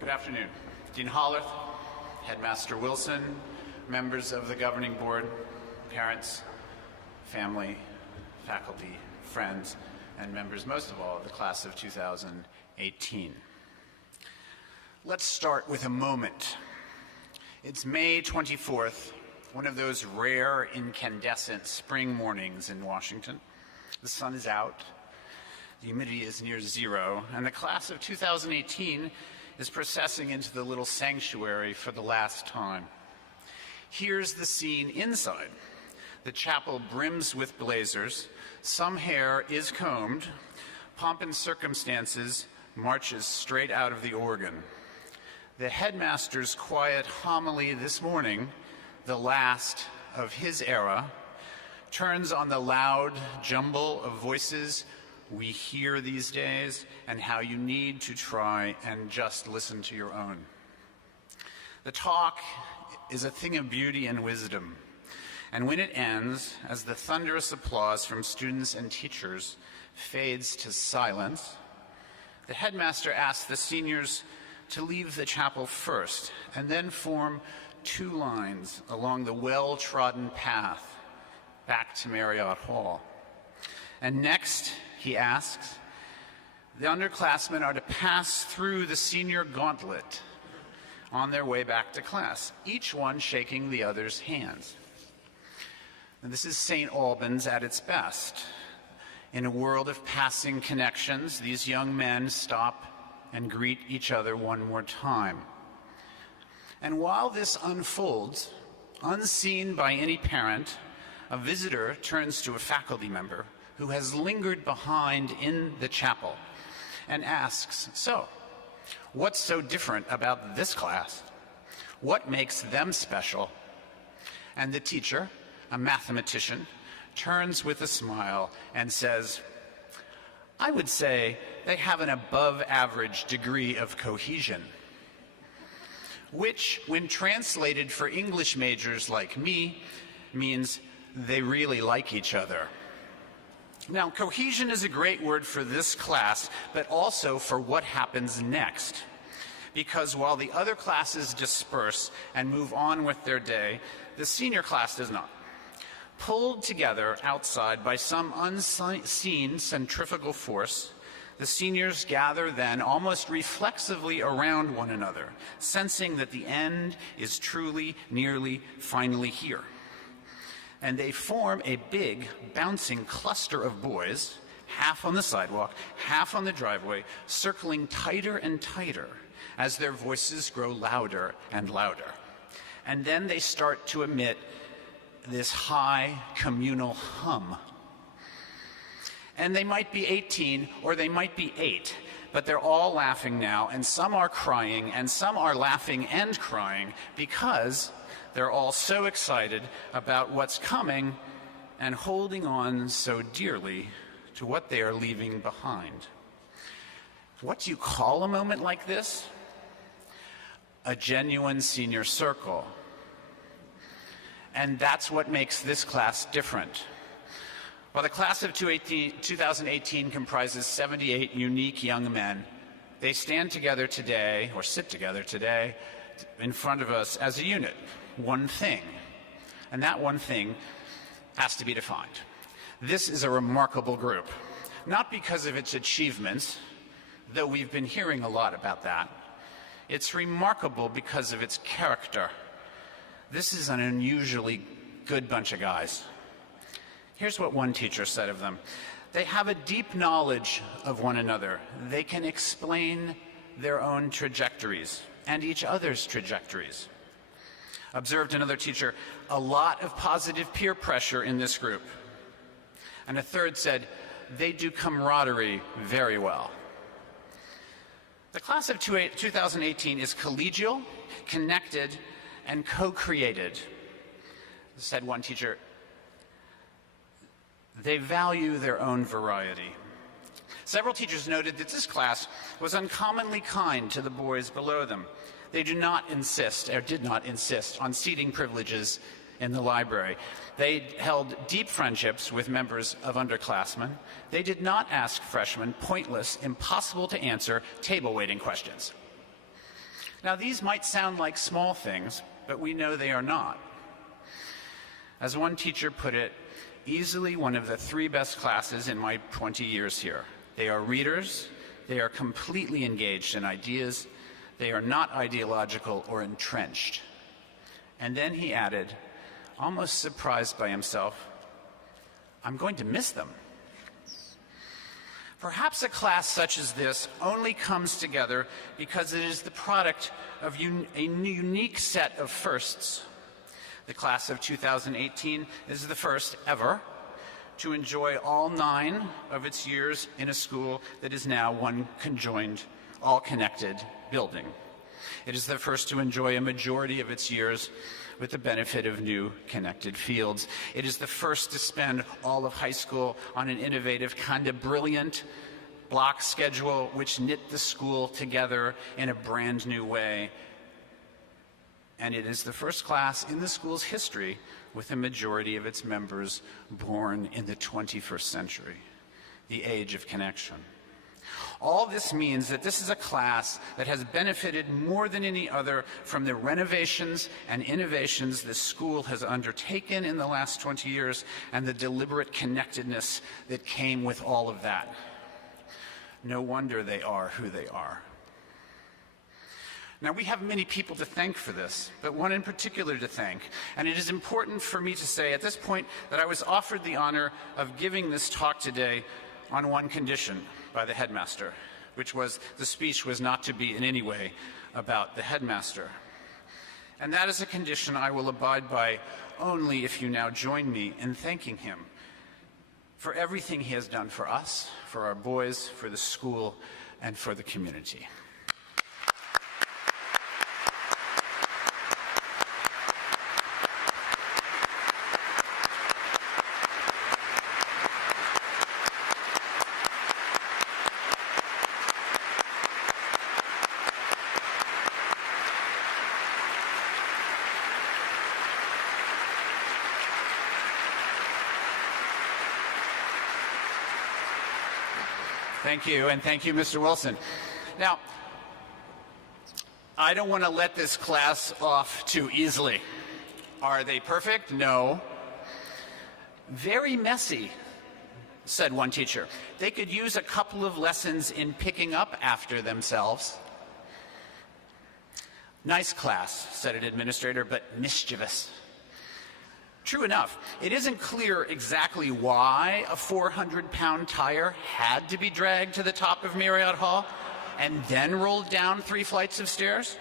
Good afternoon. Dean Hollerth, Headmaster Wilson, members of the governing board, parents, family, faculty, friends, and members, most of all, of the class of 2018. Let's start with a moment. It's May 24th, one of those rare incandescent spring mornings in Washington. The sun is out, the humidity is near zero, and the class of 2018 is processing into the little sanctuary for the last time. Here's the scene inside. The chapel brims with blazers, some hair is combed, pomp and circumstances marches straight out of the organ. The headmaster's quiet homily this morning, the last of his era, turns on the loud jumble of voices we hear these days and how you need to try and just listen to your own. The talk is a thing of beauty and wisdom, and when it ends, as the thunderous applause from students and teachers fades to silence, the headmaster asks the seniors to leave the chapel first and then form two lines along the well-trodden path back to Marriott Hall. And next, he asks, the underclassmen are to pass through the senior gauntlet on their way back to class, each one shaking the other's hands. And this is St. Albans at its best. In a world of passing connections, these young men stop and greet each other one more time. And while this unfolds, unseen by any parent, a visitor turns to a faculty member who has lingered behind in the chapel and asks, "So, what's so different about this class? What makes them special?" And the teacher, a mathematician, turns with a smile and says, "I would say they have an above-average degree of cohesion," which, when translated for English majors like me, means they really like each other. Now, cohesion is a great word for this class, but also for what happens next. Because while the other classes disperse and move on with their day, the senior class does not. Pulled together outside by some unseen centrifugal force, the seniors gather then almost reflexively around one another, sensing that the end is truly, nearly, finally here. And they form a big, bouncing cluster of boys, half on the sidewalk, half on the driveway, circling tighter and tighter as their voices grow louder and louder. And then they start to emit this high communal hum. And they might be 18 or they might be 8, but they're all laughing now, and some are crying, and some are laughing and crying because they're all so excited about what's coming and holding on so dearly to what they are leaving behind. What do you call a moment like this? A genuine senior circle. And that's what makes this class different. While the class of 2018 comprises 78 unique young men, they stand together today, or sit together today, in front of us as a unit, one thing. And that one thing has to be defined. This is a remarkable group, not because of its achievements, though we've been hearing a lot about that. It's remarkable because of its character. This is an unusually good bunch of guys. Here's what one teacher said of them. They have a deep knowledge of one another. They can explain their own trajectories and each other's trajectories. Observed another teacher, a lot of positive peer pressure in this group. And a third said, they do camaraderie very well. The class of 2018 is collegial, connected, and co-created. Said one teacher, they value their own variety. Several teachers noted that this class was uncommonly kind to the boys below them. They did not insist on seating privileges in the library. They held deep friendships with members of underclassmen. They did not ask freshmen pointless, impossible to answer table waiting questions. Now, these might sound like small things, but we know they are not. As one teacher put it, easily one of the 3 best classes in my 20 years here. They are readers, they are completely engaged in ideas, they are not ideological or entrenched. And then he added, almost surprised by himself, I'm going to miss them. Perhaps a class such as this only comes together because it is the product of a unique set of firsts. The class of 2018 is the first ever to enjoy all 9 of its years in a school that is now one conjoined, all-connected building. It is the first to enjoy a majority of its years with the benefit of new connected fields. It is the first to spend all of high school on an innovative, kind of brilliant block schedule which knit the school together in a brand new way. And it is the first class in the school's history with a majority of its members born in the 21st century, the age of connection. All this means that this is a class that has benefited more than any other from the renovations and innovations this school has undertaken in the last 20 years and the deliberate connectedness that came with all of that. No wonder they are who they are. Now, we have many people to thank for this, but one in particular to thank. And it is important for me to say at this point that I was offered the honor of giving this talk today on one condition by the headmaster, which was the speech was not to be in any way about the headmaster. And that is a condition I will abide by only if you now join me in thanking him for everything he has done for us, for our boys, for the school, and for the community. Thank you, and thank you, Mr. Wilson. Now, I don't want to let this class off too easily. Are they perfect? No. Very messy, said one teacher. They could use a couple of lessons in picking up after themselves. Nice class, said an administrator, but mischievous. True enough, it isn't clear exactly why a 400-pound tire had to be dragged to the top of Marriott Hall and then rolled down 3 flights of stairs,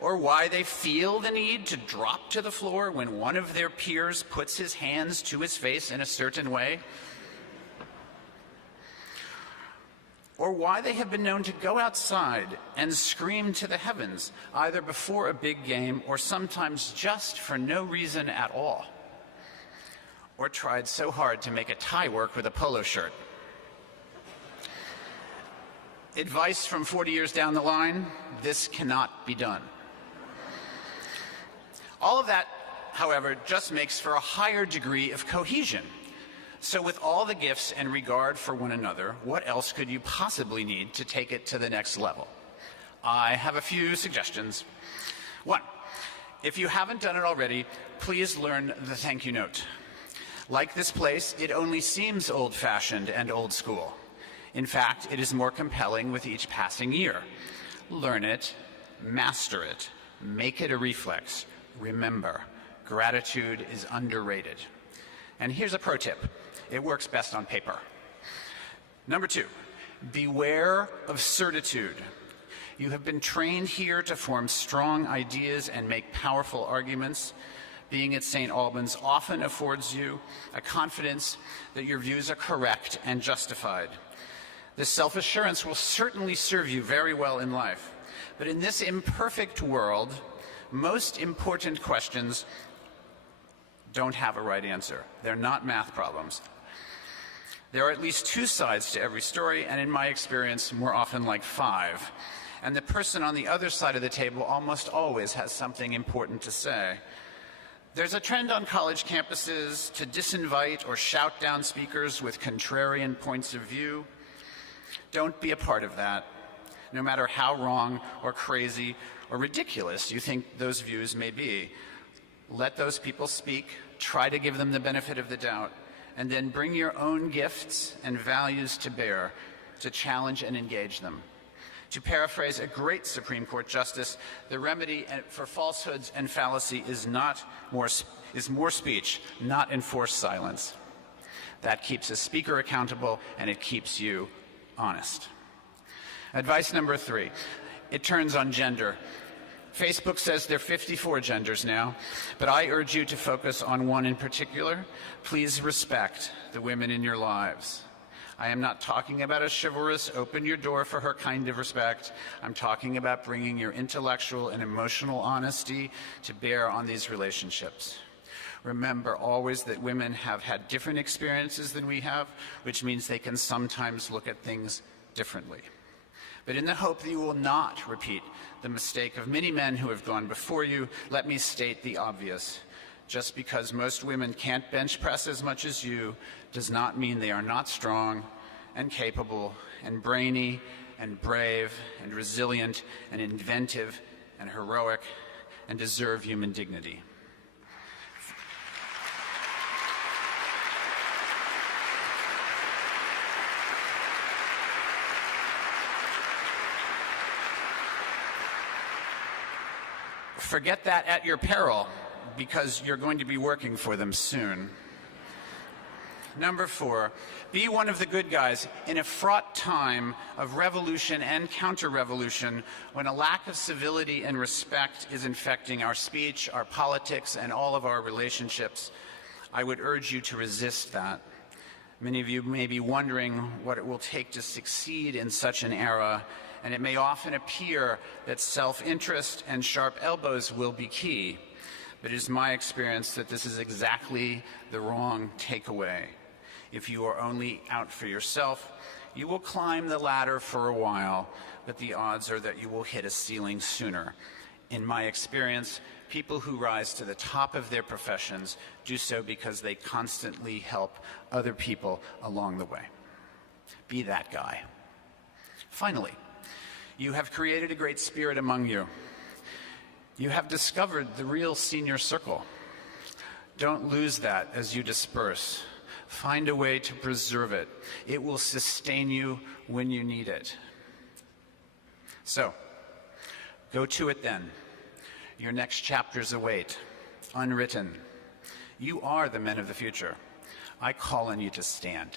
or why they feel the need to drop to the floor when one of their peers puts his hands to his face in a certain way, or why they have been known to go outside and scream to the heavens, either before a big game or sometimes just for no reason at all, or tried so hard to make a tie work with a polo shirt. Advice from 40 years down the line, this cannot be done. All of that, however, just makes for a higher degree of cohesion. So with all the gifts and regard for one another, what else could you possibly need to take it to the next level? I have a few suggestions. 1, if you haven't done it already, please learn the thank you note. Like this place, it only seems old-fashioned and old school. In fact, it is more compelling with each passing year. Learn it, master it, make it a reflex. Remember, gratitude is underrated. And here's a pro tip. It works best on paper. Number 2, beware of certitude. You have been trained here to form strong ideas and make powerful arguments. Being at St. Albans often affords you a confidence that your views are correct and justified. This self-assurance will certainly serve you very well in life. But in this imperfect world, most important questions don't have a right answer. They're not math problems. There are at least 2 sides to every story, and in my experience, more often like 5. And the person on the other side of the table almost always has something important to say. There's a trend on college campuses to disinvite or shout down speakers with contrarian points of view. Don't be a part of that. no matter how wrong or crazy or ridiculous you think those views may be. Let those people speak, try to give them the benefit of the doubt, and then bring your own gifts and values to bear to challenge and engage them. To paraphrase a great Supreme Court justice, the remedy for falsehoods and fallacy is more speech, not enforced silence. That keeps a speaker accountable, and it keeps you honest. Advice number 3, it turns on gender. Facebook says there are 54 genders now, but I urge you to focus on one in particular. Please respect the women in your lives. I am not talking about a chivalrous, open your door for her kind of respect. I'm talking about bringing your intellectual and emotional honesty to bear on these relationships. Remember always that women have had different experiences than we have, which means they can sometimes look at things differently. But in the hope that you will not repeat the mistake of many men who have gone before you, let me state the obvious. Just because most women can't bench press as much as you does not mean they are not strong and capable and brainy and brave and resilient and inventive and heroic and deserve human dignity. Forget that at your peril, because you're going to be working for them soon. Number 4, be one of the good guys in a fraught time of revolution and counter-revolution, when a lack of civility and respect is infecting our speech, our politics, and all of our relationships. I would urge you to resist that. Many of you may be wondering what it will take to succeed in such an era, and it may often appear that self-interest and sharp elbows will be key. But it is my experience that this is exactly the wrong takeaway. If you are only out for yourself, you will climb the ladder for a while, but the odds are that you will hit a ceiling sooner. In my experience, people who rise to the top of their professions do so because they constantly help other people along the way. Be that guy. Finally, you have created a great spirit among you. You have discovered the real senior circle. Don't lose that as you disperse. Find a way to preserve it. It will sustain you when you need it. So, go to it then. Your next chapters await, unwritten. You are the men of the future. I call on you to stand.